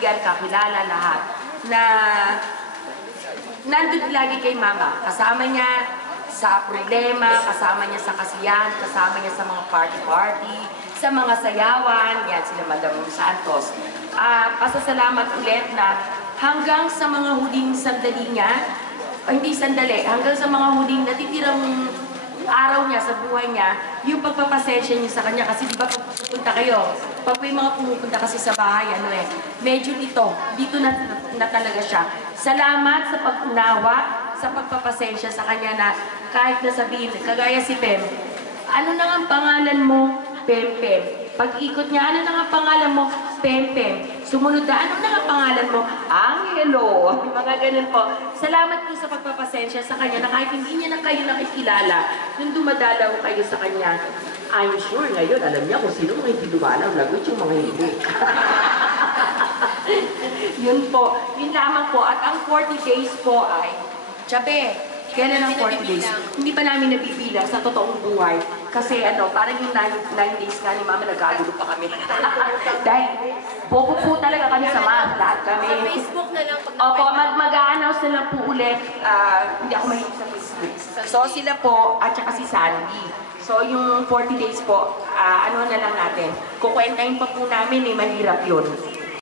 kaibigan, kakilala, lahat, na nandun lagi kay Mama. Kasama niya sa problema, kasama niya sa kasiyahan, kasama niya sa mga party-party, sa mga sayawan, yan sila Madam Santos. Pasasalamat ulit na hanggang sa mga huling sandali niya, hindi sandali, hanggang sa mga huling natitirang araw niya sa buhay niya, yung pagpapasensya niya sa kanya. Kasi di ba pag pupunta kayo, pag may mga pumupunta kasi sa bahay, medyo dito na talaga siya. Salamat sa pag-unawa, sa pagpapasensya sa kanya na kahit nasabihin, kagaya si Pem, ano na ang pangalan mo? Pem Pem. Pag-ikot niya, ano na nga pangalan mo? Pem Pem. Sumunod na, ano na nga pangalan mo? Angelo. Mga ganun po. Salamat po sa pagpapasensya sa kanya na kahit hindi niya na kayo nakikilala, nung dumadalaw kayo sa kanya, I'm sure ngayon, alam niya kung sino mga hindi dumalaw, lagot yung mga hindi. Yun po. Yun lamang po. At ang 40 days po ay, Chabe, kailan ang 40 days? Hindi pa namin nabibilang sa totoong buhay. Kasi parang yung 9 days nga ni Mama, nagkagulo pa kami. Dahil, bobo po talaga kami sa mga lahat kami. Sa Facebook na lang. Opo, mag-a-announce na lang po ulit. Hindi ako mahilig sa Facebook. So, sila po, at saka si Sandy. So, yung 40 days po, ano na lang natin, kukwentahin pa po namin, mahirap yun.